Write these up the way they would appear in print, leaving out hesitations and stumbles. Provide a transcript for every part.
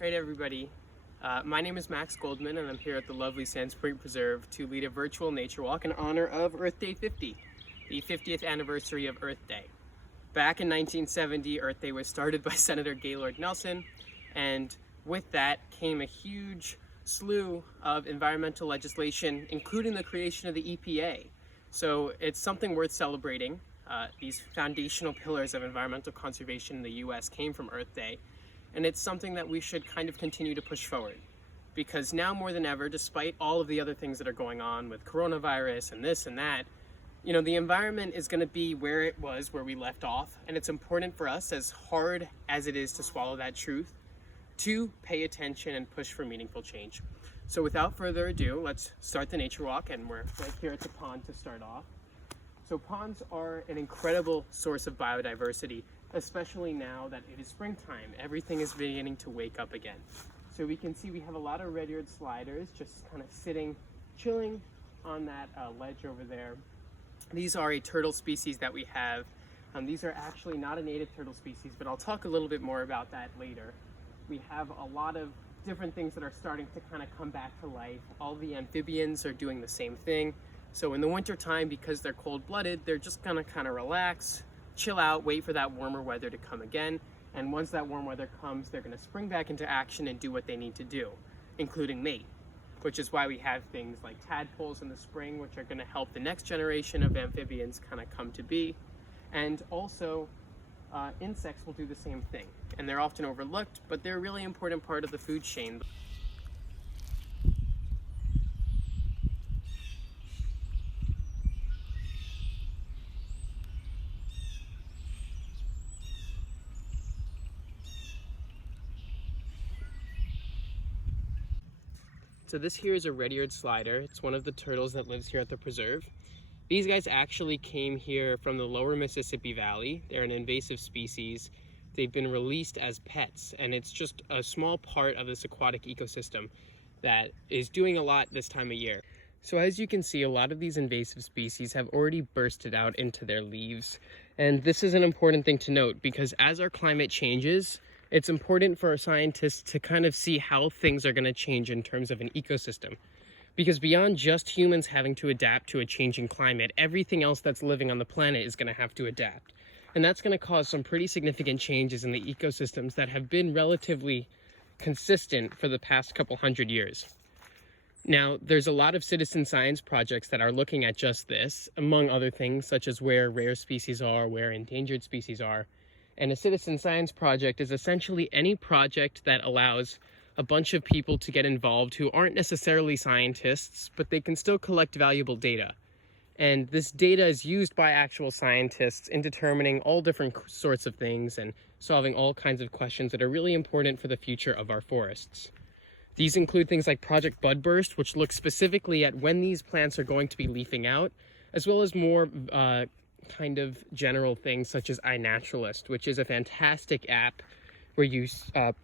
Alright everybody, my name is Max Goldman and I'm here at the lovely Sands Point Preserve to lead a virtual nature walk in honor of Earth Day 50, the 50th anniversary of Earth Day. Back in 1970, Earth Day was started by Senator Gaylord Nelson, and with that came a huge slew of environmental legislation, including the creation of the EPA. So it's something worth celebrating. These foundational pillars of environmental conservation in the US came from Earth Day. And it's something that we should kind of continue to push forward, because now more than ever, despite all of the other things that are going on with coronavirus and this and that, you know, the environment is going to be where it was, where we left off. And it's important for us, as hard as it is to swallow that truth, to pay attention and push for meaningful change. So without further ado, let's start the nature walk, and we're right here at the pond to start off. So ponds are an incredible source of biodiversity, especially now that it is springtime. Everything is beginning to wake up again. So we can see we have a lot of red-eared sliders just kind of sitting, chilling on that ledge over there. These are a turtle species that we have. These are actually not a native turtle species, but I'll talk a little bit more about that later. We have a lot of different things that are starting to kind of come back to life. All the amphibians are doing the same thing. So in the winter time, because they're cold-blooded, they're just gonna kind of relax, chill out, wait for that warmer weather to come again. And once that warm weather comes, they're gonna spring back into action and do what they need to do, including mate, which is why we have things like tadpoles in the spring, which are gonna help the next generation of amphibians kind of come to be. And also, insects will do the same thing. And they're often overlooked, but they're a really important part of the food chain. So this here is a red-eared slider. It's one of the turtles that lives here at the preserve. These guys actually came here from the lower Mississippi Valley. They're an invasive species. They've been released as pets, and it's just a small part of this aquatic ecosystem that is doing a lot this time of year. So as you can see, a lot of these invasive species have already bursted out into their leaves. And this is an important thing to note, because as our climate changes, it's important for our scientists to kind of see how things are going to change in terms of an ecosystem. Because beyond just humans having to adapt to a changing climate, everything else that's living on the planet is going to have to adapt. And that's going to cause some pretty significant changes in the ecosystems that have been relatively consistent for the past couple hundred years. Now, there's a lot of citizen science projects that are looking at just this, among other things, such as where rare species are, where endangered species are. And a citizen science project is essentially any project that allows a bunch of people to get involved who aren't necessarily scientists, but they can still collect valuable data. And this data is used by actual scientists in determining all different sorts of things and solving all kinds of questions that are really important for the future of our forests. These include things like Project Budburst, which looks specifically at when these plants are going to be leafing out, as well as more kind of general things such as iNaturalist, which is a fantastic app where you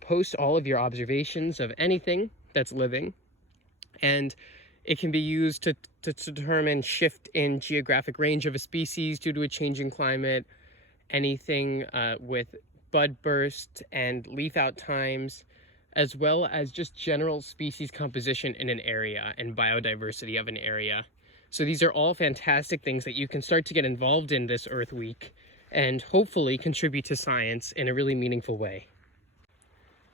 post all of your observations of anything that's living, and it can be used to determine shift in geographic range of a species due to a changing climate, anything with bud burst and leaf out times, as well as just general species composition in an area and biodiversity of an area. So these are all fantastic things that you can start to get involved in this Earth Week and hopefully contribute to science in a really meaningful way.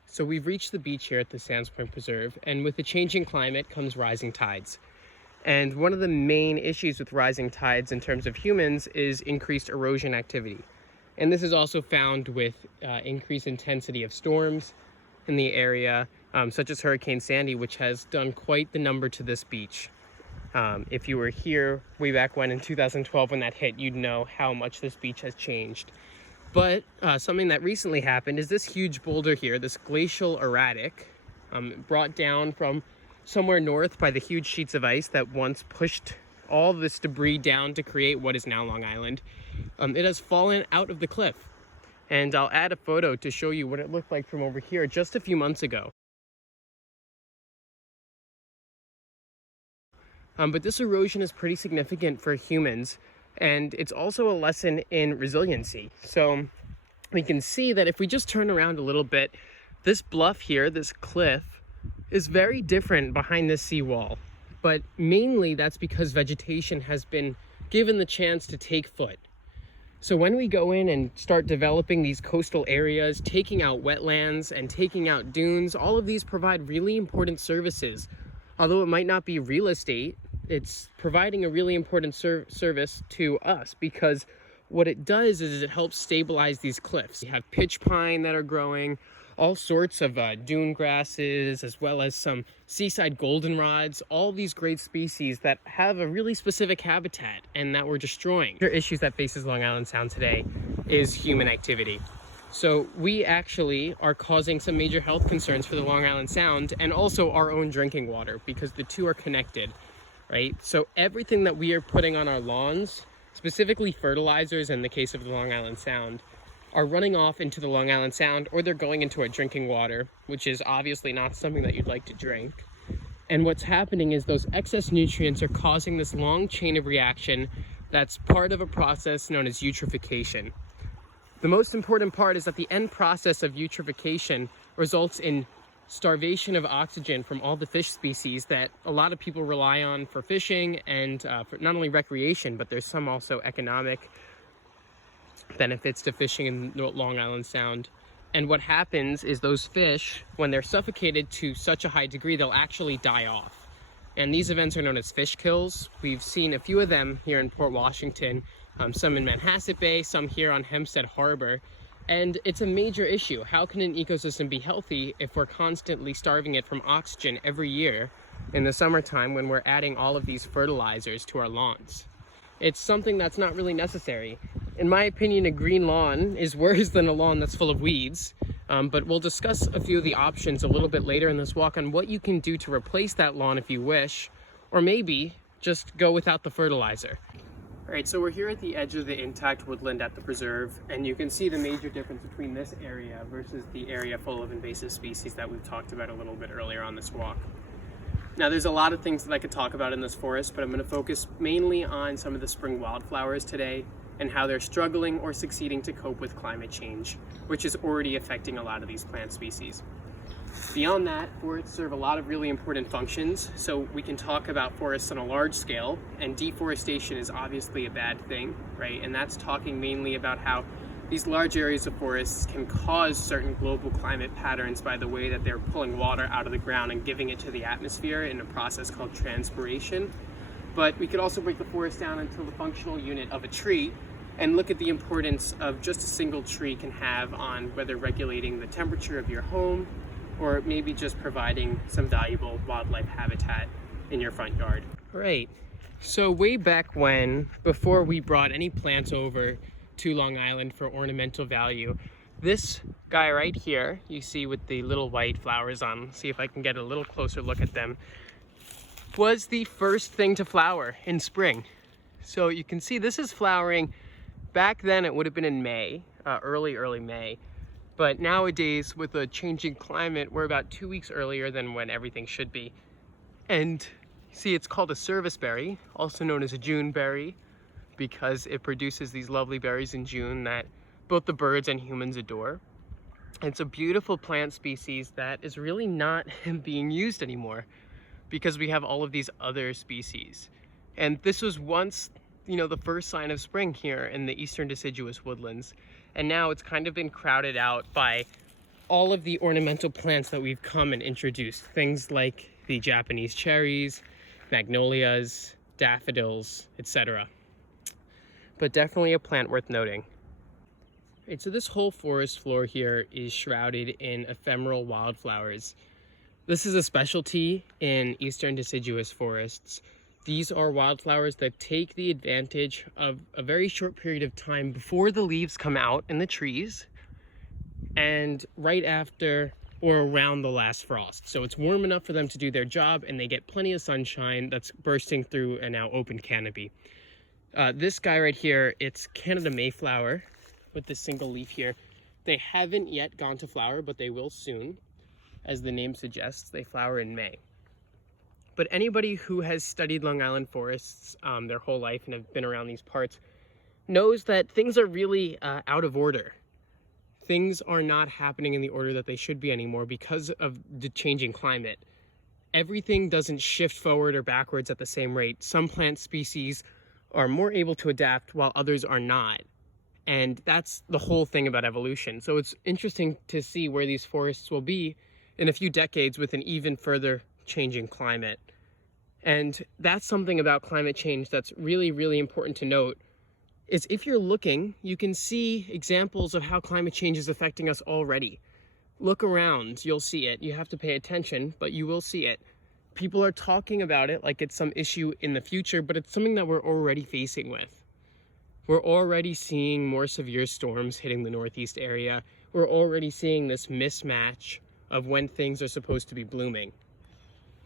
So we've reached the beach here at the Sands Point Preserve, and with the changing climate comes rising tides. And one of the main issues with rising tides in terms of humans is increased erosion activity. And this is also found with increased intensity of storms in the area, such as Hurricane Sandy, which has done quite the number to this beach. If you were here way back when in 2012 when that hit, you'd know how much this beach has changed. But something that recently happened is this huge boulder here, this glacial erratic, brought down from somewhere north by the huge sheets of ice that once pushed all this debris down to create what is now Long Island. It has fallen out of the cliff. And I'll add a photo to show you what it looked like from over here just a few months ago. But this erosion is pretty significant for humans, and it's also a lesson in resiliency. So we can see that if we just turn around a little bit, This bluff here, this cliff, is very different behind this seawall, but mainly that's because vegetation has been given the chance to take foot. So when we go in and start developing these coastal areas, taking out wetlands and taking out dunes, all of these provide really important services. Although it might not be real estate, it's providing a really important service to us, because what it does is it helps stabilize these cliffs. You have pitch pine that are growing, all sorts of dune grasses, as well as some seaside goldenrods, all these great species that have a really specific habitat and that we're destroying. The issues that faces Long Island Sound today is human activity. So we actually are causing some major health concerns for the Long Island Sound and also our own drinking water, because the two are connected, right? So everything that we are putting on our lawns, specifically fertilizers in the case of the Long Island Sound, are running off into the Long Island Sound, or they're going into our drinking water, which is obviously not something that you'd like to drink. And what's happening is those excess nutrients are causing this long chain of reaction that's part of a process known as eutrophication. The most important part is that the end process of eutrophication results in starvation of oxygen from all the fish species that a lot of people rely on for fishing and for not only recreation, but there's some also economic benefits to fishing in the Long Island Sound. And what happens is those fish, when they're suffocated to such a high degree, they'll actually die off. And these events are known as fish kills. We've seen a few of them here in Port Washington, some in Manhasset Bay, some here on Hempstead Harbor. And it's a major issue. How can an ecosystem be healthy if we're constantly starving it from oxygen every year in the summertime when we're adding all of these fertilizers to our lawns? It's something that's not really necessary. In my opinion, a green lawn is worse than a lawn that's full of weeds. But we'll discuss a few of the options a little bit later in this walk on what you can do to replace that lawn if you wish, or maybe just go without the fertilizer. All right, so we're here at the edge of the intact woodland at the preserve, and you can see the major difference between this area versus the area full of invasive species that we've talked about a little bit earlier on this walk. Now, there's a lot of things that I could talk about in this forest, but I'm going to focus mainly on some of the spring wildflowers today and how they're struggling or succeeding to cope with climate change, which is already affecting a lot of these plant species. Beyond that, forests serve a lot of really important functions, so we can talk about forests on a large scale, and deforestation is obviously a bad thing, right? And that's talking mainly about how these large areas of forests can cause certain global climate patterns by the way that they're pulling water out of the ground and giving it to the atmosphere in a process called transpiration. But we could also break the forest down into the functional unit of a tree and look at the importance of just a single tree can have on whether regulating the temperature of your home or maybe just providing some valuable wildlife habitat in your front yard. All right, so way back when, before we brought any plants over to Long Island for ornamental value, this guy right here, you see with the little white flowers on, see if I can get a little closer look at them, was the first thing to flower in spring. So you can see this is flowering. Back then it would have been in May, early May. But nowadays, with a changing climate, we're about 2 weeks earlier than when everything should be. And see, it's called a serviceberry, also known as a June berry, because it produces these lovely berries in June that both the birds and humans adore. It's a beautiful plant species that is really not being used anymore because we have all of these other species. And this was once, you know, the first sign of spring here in the eastern deciduous woodlands. And now it's kind of been crowded out by all of the ornamental plants that we've come and introduced. Things like the Japanese cherries, magnolias, daffodils, etc. But definitely a plant worth noting. Right, so this whole forest floor here is shrouded in ephemeral wildflowers. This is a specialty in eastern deciduous forests. These are wildflowers that take the advantage of a very short period of time before the leaves come out in the trees and right after or around the last frost. So it's warm enough for them to do their job and they get plenty of sunshine that's bursting through a now open canopy. This guy right here, it's Canada Mayflower with this single leaf here. They haven't yet gone to flower, but they will soon. As the name suggests, they flower in May. But anybody who has studied Long Island forests their whole life and have been around these parts knows that things are really out of order. things are not happening in the order that they should be anymore because of the changing climate. Everything doesn't shift forward or backwards at the same rate. Some plant species are more able to adapt while others are not. And that's the whole thing about evolution. So it's interesting to see where these forests will be in a few decades with an even further changing climate. And that's something about climate change that's really, really important to note, is if you're looking, you can see examples of how climate change is affecting us already. Look around, you'll see it. You have to pay attention, but you will see it. People are talking about it like it's some issue in the future, but it's something that we're already facing with. We're already seeing more severe storms hitting the Northeast area. We're already seeing this mismatch of when things are supposed to be blooming.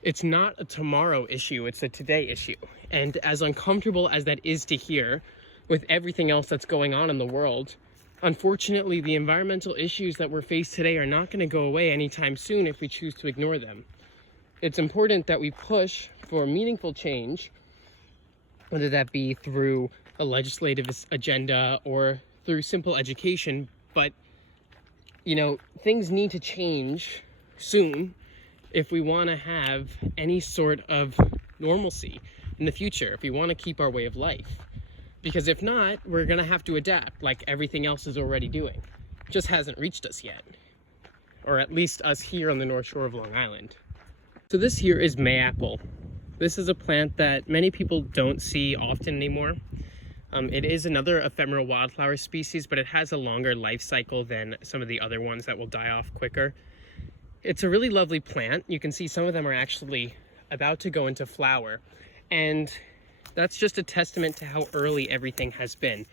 It's not a tomorrow issue, it's a today issue. And as uncomfortable as that is to hear, with everything else that's going on in the world, unfortunately, the environmental issues that we're faced today are not going to go away anytime soon if we choose to ignore them. It's important that we push for meaningful change, whether that be through a legislative agenda or through simple education. But, you know, things need to change soon if we want to have any sort of normalcy in the future, if we want to keep our way of life. Because if not, we're going to have to adapt like everything else is already doing. It just hasn't reached us yet. Or at least us here on the North Shore of Long Island. So this here is mayapple. This is a plant that many people don't see often anymore. It is another ephemeral wildflower species, but it has a longer life cycle than some of the other ones that will die off quicker. It's a really lovely plant. You can see some of them are actually about to go into flower. And that's just a testament to how early everything has been.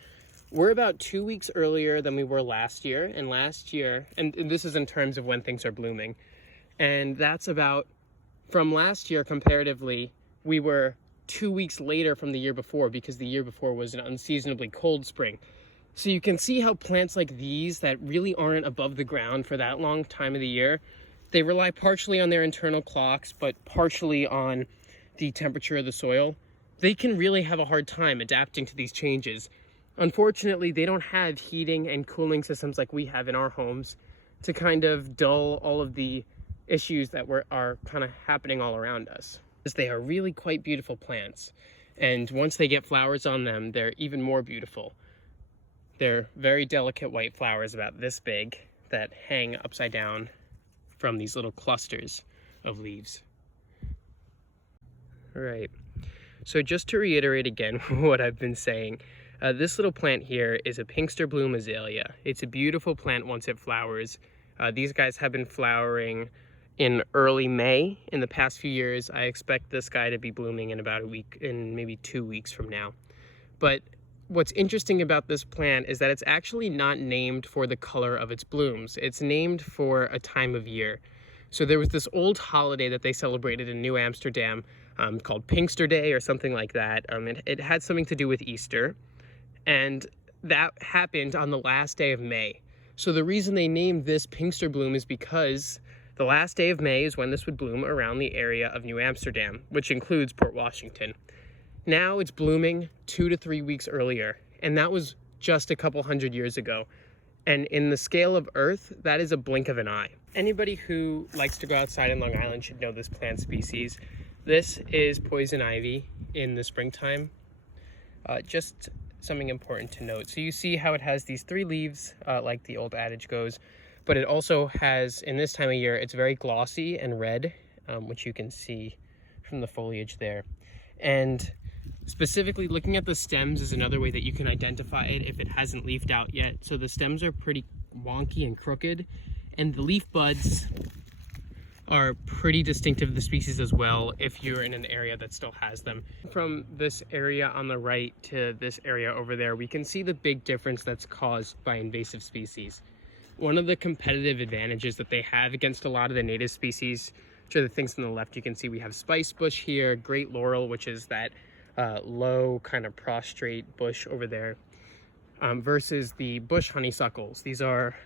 We're about 2 weeks earlier than we were last year. And this is in terms of when things are blooming. And that's about, from last year comparatively, we were 2 weeks later from the year before, because the year before was an unseasonably cold spring. So you can see how plants like these that really aren't above the ground for that long time of the year, they rely partially on their internal clocks, but partially on the temperature of the soil. They can really have a hard time adapting to these changes. Unfortunately, they don't have heating and cooling systems like we have in our homes to kind of dull all of the issues that are kind of happening all around us. They are really quite beautiful plants, and once they get flowers on them, they're even more beautiful. They're very delicate white flowers about this big that hang upside down from these little clusters of leaves. All right. So just to reiterate again what I've been saying, this little plant here is a Pinksterbloom azalea. It's a beautiful plant once it flowers. These guys have been flowering in early May. In the past few years, I expect this guy to be blooming in about a week, in maybe 2 weeks from now. But what's interesting about this plant is that it's actually not named for the color of its blooms. It's named for a time of year. So there was this old holiday that they celebrated in New Amsterdam called Pinkster Day or something like that. It had something to do with Easter, and that happened on the last day of May. So the reason they named this Pinksterbloom is because the last day of May is when this would bloom around the area of New Amsterdam, which includes Port Washington. Now it's blooming 2 to 3 weeks earlier, and that was just a couple hundred years ago. And in the scale of Earth, that is a blink of an eye. Anybody who likes to go outside in Long Island should know this plant species. This is poison ivy in the springtime. Just something important to note. So you see how it has these 3 leaves, like the old adage goes, but it also has, in this time of year, it's very glossy and red, which you can see from the foliage there. And specifically looking at the stems is another way that you can identify it if it hasn't leafed out yet. So the stems are pretty wonky and crooked, and the leaf buds are pretty distinctive of the species as well if you're in an area that still has them. From this area on the right to this area over there, we can see the big difference that's caused by invasive species. One of the competitive advantages that they have against a lot of the native species, which are the things on the left, you can see we have Spicebush here, Great Laurel, which is that low kind of prostrate bush over there, versus the bush honeysuckles. These are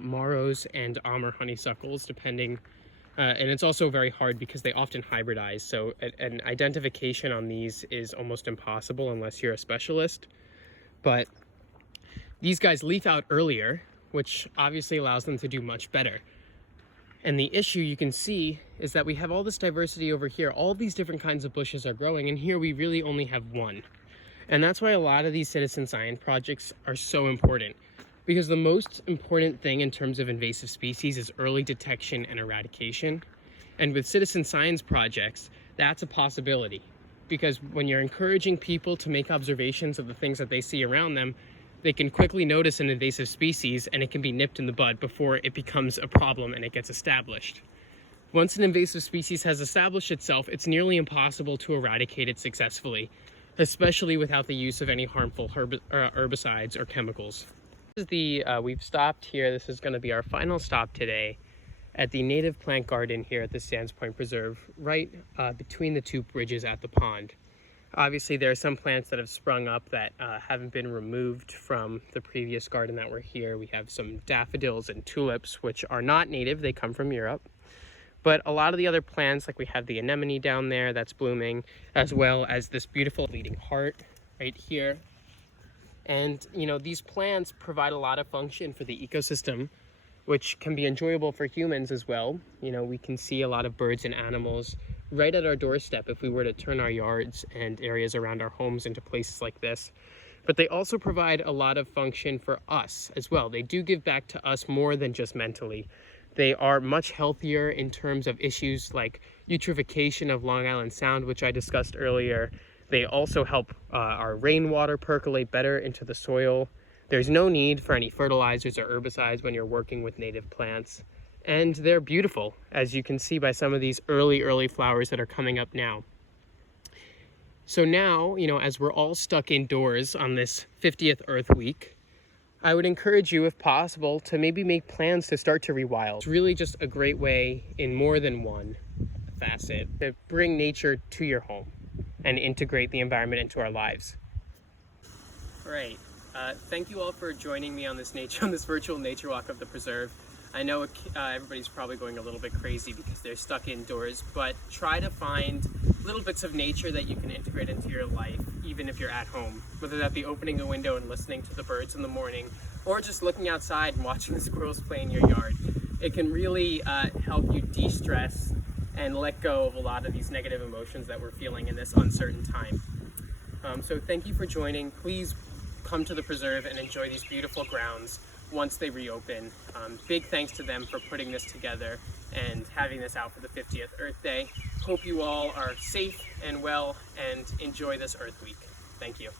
Maros and Amur honeysuckles, depending, and it's also very hard because they often hybridize, so an identification on these is almost impossible unless you're a specialist. But these guys leaf out earlier, which obviously allows them to do much better. And the issue you can see is that we have all this diversity over here. All these different kinds of bushes are growing, and here we really only have one. And that's why a lot of these citizen science projects are so important, because the most important thing in terms of invasive species is early detection and eradication. And with citizen science projects, that's a possibility, because when you're encouraging people to make observations of the things that they see around them, they can quickly notice an invasive species and it can be nipped in the bud before it becomes a problem and it gets established. Once an invasive species has established itself, it's nearly impossible to eradicate it successfully, especially without the use of any harmful herbicides or chemicals. We've stopped here. This is going to be our final stop today at the native plant garden here at the Sands Point Preserve, right between the two bridges at the pond. Obviously, there are some plants that have sprung up that haven't been removed from the previous garden that were here. We have some daffodils and tulips, which are not native. They come from Europe. But a lot of the other plants, like we have the anemone down there that's blooming, as well as this beautiful bleeding heart right here. And, you know, these plants provide a lot of function for the ecosystem, which can be enjoyable for humans as well. You know, we can see a lot of birds and animals right at our doorstep if we were to turn our yards and areas around our homes into places like this. But they also provide a lot of function for us as well. They do give back to us more than just mentally. They are much healthier in terms of issues like eutrophication of Long Island Sound, which I discussed earlier. They also help our rainwater percolate better into the soil. There's no need for any fertilizers or herbicides when you're working with native plants. And they're beautiful, as you can see by some of these early flowers that are coming up now. So now, you know, as we're all stuck indoors on this 50th Earth Week, I would encourage you, if possible, to maybe make plans to start to rewild. It's really just a great way, in more than one facet, to bring nature to your home and integrate the environment into our lives. All right. Thank you all for joining me on this virtual nature walk of the preserve. I know everybody's probably going a little bit crazy because they're stuck indoors, but try to find little bits of nature that you can integrate into your life, even if you're at home. Whether that be opening a window and listening to the birds in the morning, or just looking outside and watching the squirrels play in your yard. It can really help you de-stress and let go of a lot of these negative emotions that we're feeling in this uncertain time. So thank you for joining. Please come to the preserve and enjoy these beautiful grounds once they reopen. Big thanks to them for putting this together and having this out for the 50th Earth Day. Hope you all are safe and well and enjoy this Earth Week. Thank you.